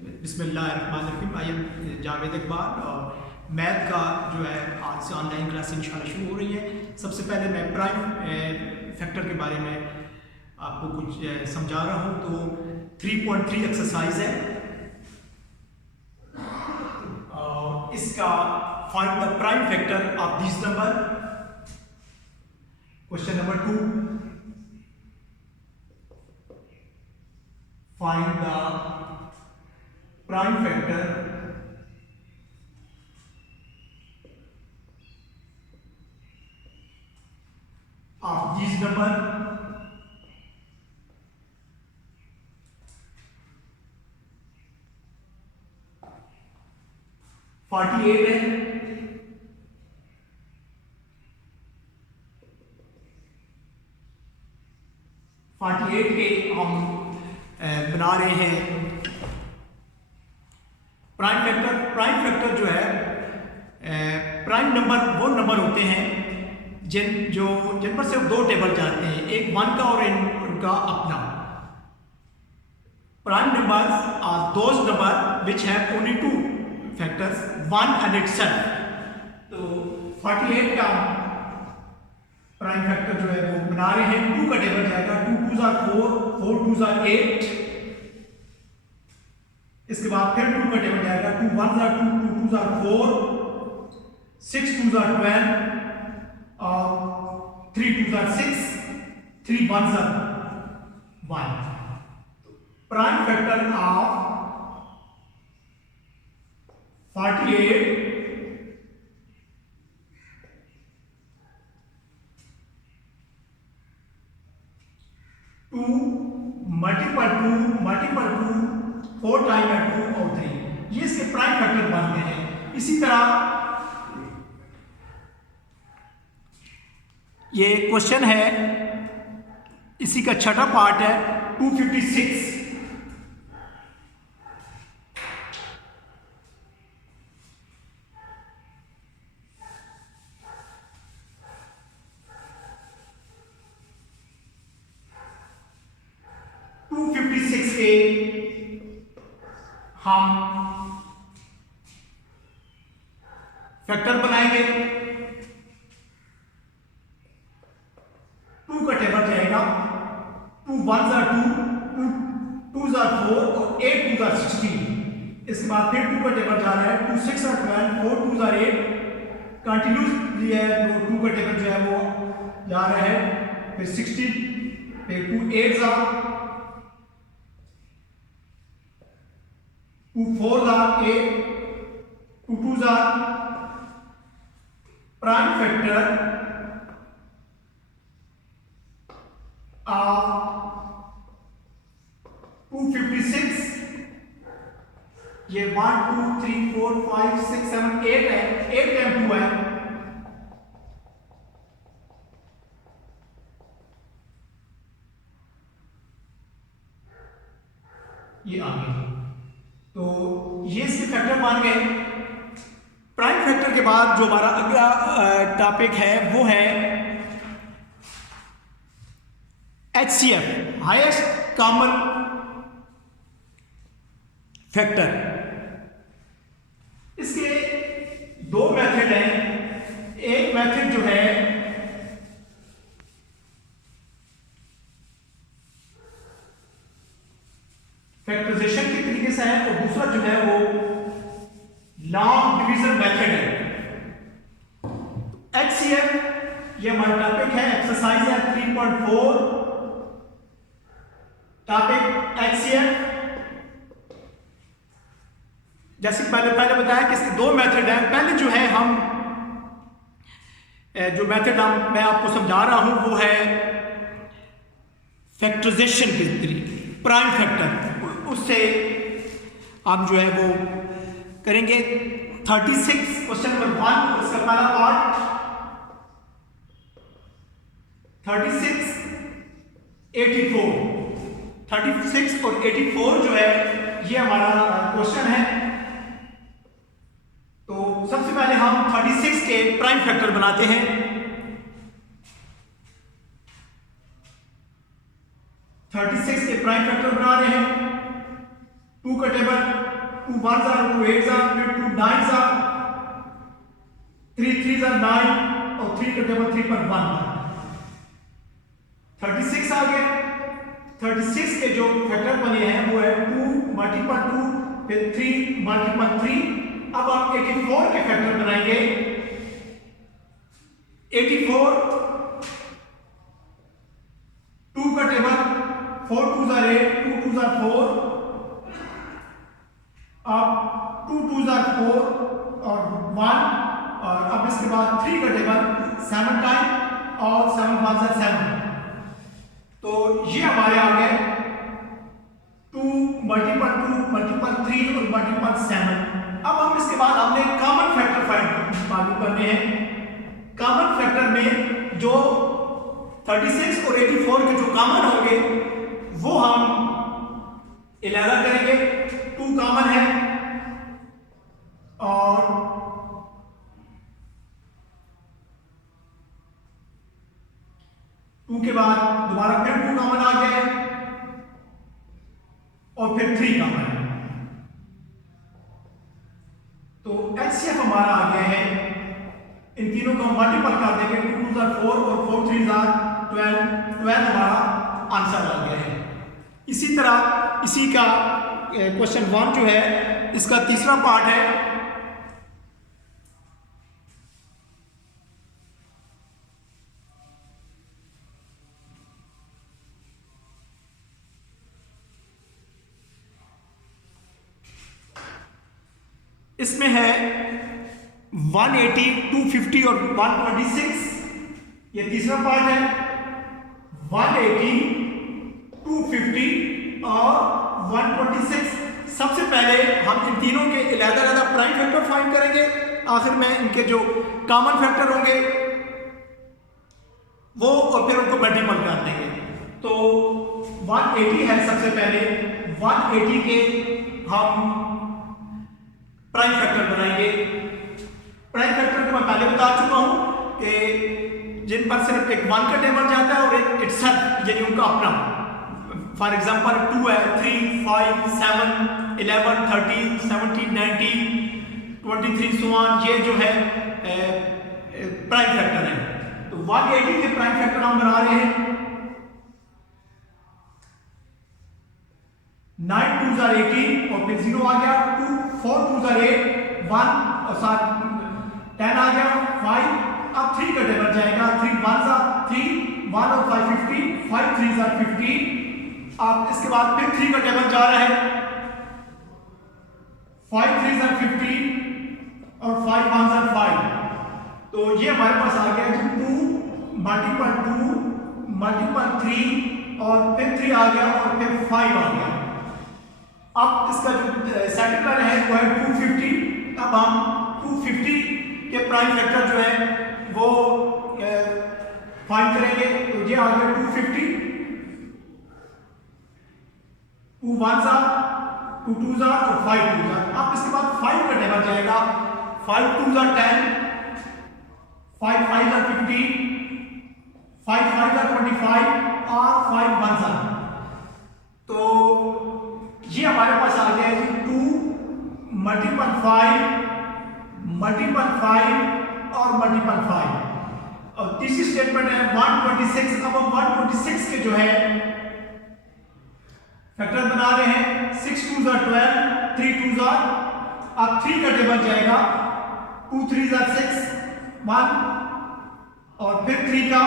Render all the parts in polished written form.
बिस्मिल्लाहिर्रहमानिर्रहीम। I am Javed Iqbal और math का जो है आज से ऑनलाइन क्लास इंशाल्लाह शुरू हो रही है। सबसे पहले मैं प्राइम फैक्टर के बारे में आपको कुछ समझा रहा हूँ। तो 3.3 एक्सरसाइज है और इसका find the prime factor of this number. Question number 2, find the prime factor of this number। Forty eight है, फोर्टी एट के हम बना रहे हैं प्राइम फैक्टर। प्राइम फैक्टर जो है प्राइम नंबर वो नंबर होते हैं जिन पर सिर्फ दो टेबल जाते हैं, एक वन का और उनका अपना। Prime numbers are those number which have only two factors, one and itself. तो 48 का प्राइम फैक्टर जो है वो बना रहे हैं। 2 का टेबल जाएगा, 2 2s are 4, 4 2s are 8। इसके बाद फिर 2 का टेबल जाएगा, 2 1s are 2, 2 2s are 4, 6 2s are 12 और 3 2s are 6, 3 1s are 1। Prime factor of 48 2 multiple 2 multiple 2 4 time है 2 और 3, ये इसके प्राइम फैक्टर बनते हैं। इसी तरह ये क्वेश्चन है, इसी का छठा पार्ट है 256। के हम फैक्टर बनाएंगे। 2 का टेबल जाएगा, 2 1s are 2, 2 2s are 4 और 8 2s are 16। इसके बाद फिर 2 का टेबल जा रहा है, 2 6 are 12, 4 2s are 8। कंटिन्यूसली है, तो 2 का टेबल जो है वो जा रहा है, फिर 16, फिर 2 8s are 2 4s are 8, 2 2s are prime factor of 256। ये 1 2 3 4 5 6 7 8 है, 8 टाइम 2 है। ये आ गए। तो ये इसके फैक्टर मान गए। प्राइम फैक्टर के बाद जो हमारा अगला टॉपिक है वो है HCF, हाईएस्ट कॉमन फैक्टर। इसके दो मेथड हैं। एक मेथड जो है फैक्टराइजेशन के तरीके से है और दूसरा जो है वो लॉन्ग डिवीजन मेथड है। HCF ये हमारा टॉपिक है, एक्सरसाइज है 3.4। टॉपिक HCF, जैसे पहले बताया कि इसके दो मेथड हैं। पहले जो है जो मेथड मैं आपको समझा रहा हूं वो है फैक्टराइजेशन के तरीके, प्राइम फैक्टर। उससे आप जो है वो करेंगे 36 क्वेश्चन नंबर 1, उसका पहला पार्ट 36 84। 36 और 84 जो है ये हमारा क्वेश्चन है। तो सबसे पहले हम 36 के प्राइम फैक्टर बनाते हैं। 36 के प्राइम फैक्टर बना रहे हैं। 2 का table 2 1s are, 2 8s are, फिर 2 9s are, 3 3s are 9 और 3 का टेबल 3 पर 1 36 आ गया। 36 के जो फैक्टर बने हैं वो है 2 मल्टीपल 2 फिर 3 मल्टीपल 3। अब आप 84 के फैक्टर बनाएंगे। 84 2 का table 4 2s are 8, 2 2s are 4, अब 2 2s are 4 और 1, और अब इसके बाद 3 का टेबल 7 टाइम और 7 1s are 7। तो ये हमारे आ गए 2 मल्टीपल 2 मल्टीपल 3 और मल्टीपल 7। अब हम इसके बाद हमने कॉमन फैक्टर मालूम करने हैं। कॉमन फैक्टर में जो 36 और 84 के जो कॉमन होंगे वो हम इलाका करेंगे। 2 कॉमन है और 2 के बाद दोबारा फिर 2 कॉमन आ गया और फिर 3 कॉमन है। तो एचसीएफ हमारा आ गया है। इन तीनों को मल्टीपल कर देंगे। 2 2s are 4 और 4 3s are 12 हमारा आंसर आ गया है। इसी तरह इसी का क्वेश्चन 1 जो है इसका तीसरा पार्ट है। इसमें है 180 250 और 126। ये तीसरा पार्ट है। 180 250 और 126। सबसे पहले हम इन तीनों के अलग-अलग प्राइम फैक्टर फाइंड करेंगे। आखिर में इनके जो कॉमन फैक्टर होंगे वो और फिर उनको मल्टीपल कर देंगे। तो 180 है सबसे पहले। 180 के हम प्राइम फैक्टर बनाएंगे। प्राइम फैक्टर को मैं पहले बता चुका हूं कि जिन पर सिर्फ एक 1 का टेबल जाता है और एक इटसेल्फ यानी उनका अपना। फॉर एग्जांपल 2 है, 3 5 7 11 13 17 19 23 सो ऑन। ये जो है प्राइम फैक्टर है। तो 180 के प्राइम फैक्टर हम बना रहे हैं। 9 2s are 18 और फिर 0 आ गया। 2 4 2s are 8 1 और साथ 10 आ गया 5। अब 3 का टेबल जाएगा। 3 1s are 3 1 और 5 15 5 3s are 15। अब इसके बाद फिर 3 का टेबल जा रहा है। 5 3s are 15 और 5 1s are 5। तो ये हमारे पास आ गया 2 मल्टीपल 2 मल्टीपल 3 और फिर 3 आ गया और फिर 5 आ गया। अब इसका जो सेकंड वाला है वो है 250। अब हम 250 के प्राइम फैक्टर जो है वो फाइंड करेंगे। तो ये आ गया 250। 2 1s are 2 2s are और 5 2s are। अब इसके बाद 5 का टेबल जाएगा। 5 2s are 10 5 5s are 15 5 5s are 25 और 5 1s are। तो ये हमारे पास आ गया है 2 मल्टीपल 5 मल्टीपल 5 और मल्टीपल 5। और तीसरी स्टेटमेंट है 126। अब हम 126 के जो है फैक्टर बना रहे हैं। 6 2s are 12 3 2s are। अब 3 का टेबल जाएगा। 2 3s are 6 1 और फिर 3 का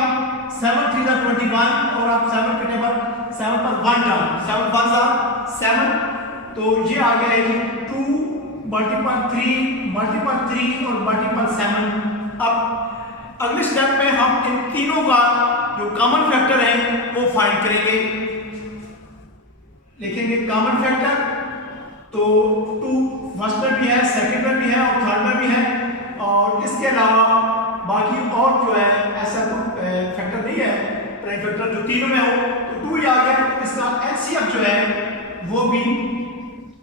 7 3s are 21 और आप 7 का टेबल 7 पर 1 डाल 7 1s are 7। तो ये आ गया है 2 मल्टीपल 3 मल्टीपल 3 और मल्टीपल 7। अब अगले स्टेप में हम इन तीनों का जो कॉमन फैक्टर है वो फाइंड करेंगे। लिखेंगे कॉमन फैक्टर। तो 2 फर्स्ट में भी है, सेकंड में भी है और थर्ड में भी है। और इसके अलावा बाकी और जो है ऐसा फैक्टर नहीं है प्राइम फैक्टर जो तीनों में हो। तो 2 ही आ गया। इसका एचसीएफ जो है वो भी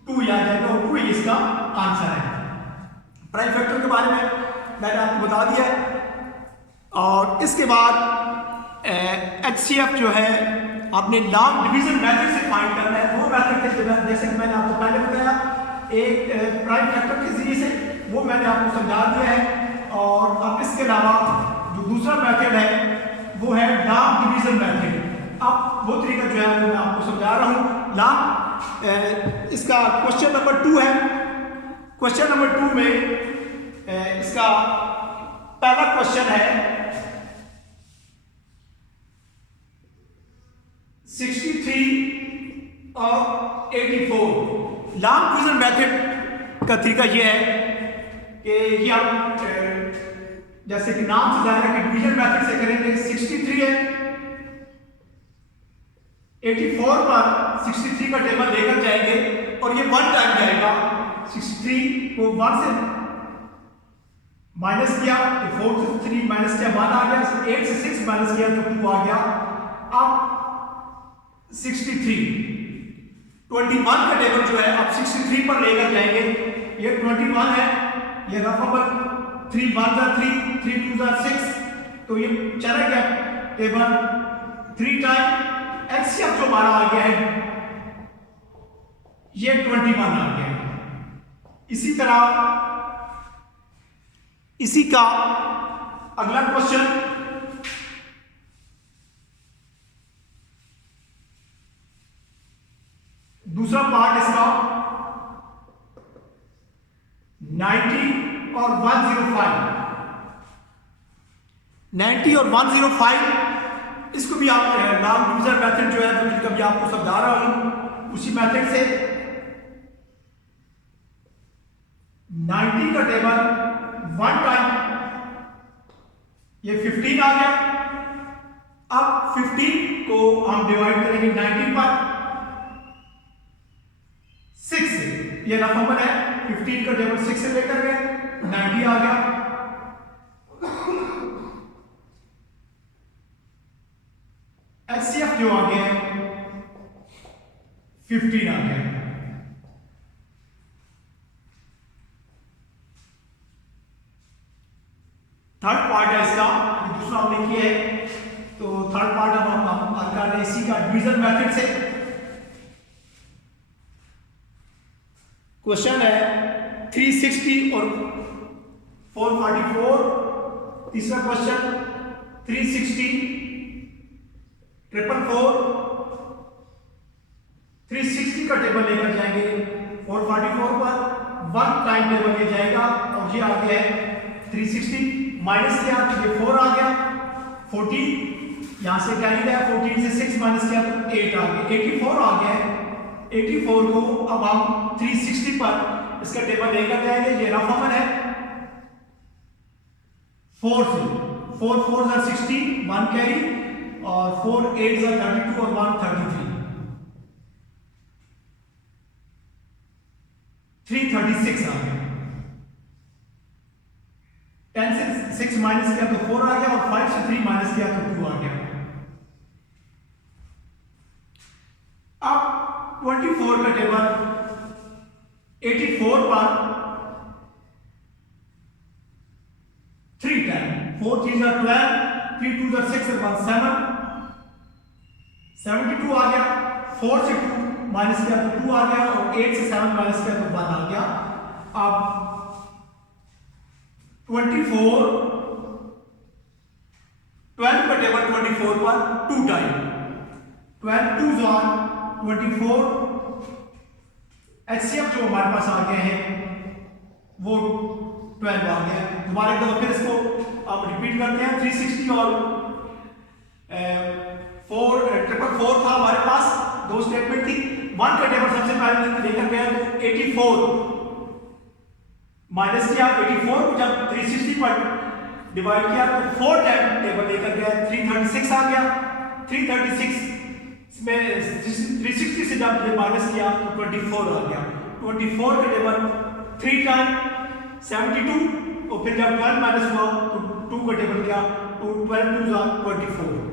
2 ही आ जाएगा और 2 ही इसका आंसर है। प्राइम फैक्टर के बारे में मैंने आपको बता दिया है। और इसके बाद एचसीएफ जो है आपने लॉन्ग डिवीजन मेथड से फाइंड करना है। वो मेथड जैसे कि मैंने आपको पहले बताया, एक प्राइम फैक्टर के जरिए से, वो मैंने आपको समझा दिया है। और अब इसके अलावा जो दूसरा मेथड है वो है लॉन्ग डिवीजन मेथड। अब वो तरीका जो है वो मैं आपको समझा रहा हूँ। लॉन्ग इसका क्वेश्चन नंबर 2 है। क्वेश्चन नंबर 2 में इसका पहला क्वेश्चन है 63 और 84। लॉन्ग डिवीजन मेथड का तरीका यह है कि ये आप जैसे कि नाम से जाएगा कि डिवीजन मेथड से करेंगे। 63 है, 84 पर 63 का टेबल लेकर जाएंगे और ये 1 टाइम जाएगा। 63 को 1 से माइनस किया तो 4 से 3 माइनस किया 1 आ गया, 8 से 6 माइनस किया तो 2 आ गया। अब 63 21 का टेबल जो है अब 63 पर लेकर जाएंगे। ये 21 है, ये रफ नंबर 3 1 जा 3 3 2 जा 6, तो ये चला गया टेबल 3 टाइम। एचसीएफ जो हमारा आ गया है ये 21 आ गया। इसी तरह इसी का अगला क्वेश्चन दूसरा पार्ट इसका 90 और 105। 90 और 105 इसको भी आप लॉन्ग डिवीजन मेथड जो है तो कभी आपको समझा रहा हूं उसी मेथड से। 90 का टेबल 1 टाइम ये 15 आ गया। अब 15 को हम डिवाइड करेंगे 90 पर 6 से, ये रफ नंबर है। 15 का टेबल 6 से लेकर गए 90 आ गया। एचसीएफ जो आ गया 15 आ गया। थर्ड पार्ट है इसका, दूसरा हमने किया है तो थर्ड पार्ट अब हम कर रहे हैं इसी का डिवीजन मेथड से। क्वेश्चन है 360 और 444। तीसरा क्वेश्चन 360 444 360 का टेबल लेकर जाएंगे 444 पर 1 टाइम टेबल ले जाएगा और ये आ गया है 360 माइनस किया तो ये 4 आ गया। 14 यहां से कैरी गया, 14 से 6 माइनस किया तो 8 आ गया। 84 आ गया है। 84 को अब हम 360 पर इसका टेबल लेकर जाएंगे। ये रफ नंबर है 4 से 4 4 जा 60 1 कैरी और 4 8 जा 32 और 1 33 336 आ गया। 10 से 6 माइनस किया तो 4 आ गया और 5 से 3 माइनस किया तो 2 आ गया। अब 24 का टेबल 84 पर 3 टाइम 4 3 जा 12 3 2 जा 6 और 1 7 72 आ गया। 4 से 2 माइनस किया तो 2 आ गया और 8 से 7 माइनस किया तो 1 आ गया। अब 24 12 का टेबल 24 पर 2 टाइम 12 2 जा 24। एचसीएफ जो हमारे पास आ गए हैं वो 12 आ गया। दोबारा एक दफा फिर इसको अब रिपीट करते हैं। 360 और 444 था हमारे पास, 2 स्टेटमेंट थी। 1 का टेबल सबसे पहले लेकर गया तो 84 माइनस किया। 84 को जब 360 पर डिवाइड किया तो 4 टाइम टेबल लेकर गया 336 आ गया। 336 में 360 से जब ये माइनस किया तो 24 आ गया। 24 का टेबल 3 टाइम 72 और फिर जब 12 माइनस हुआ तो 2 का टेबल गया तो 12 2 24।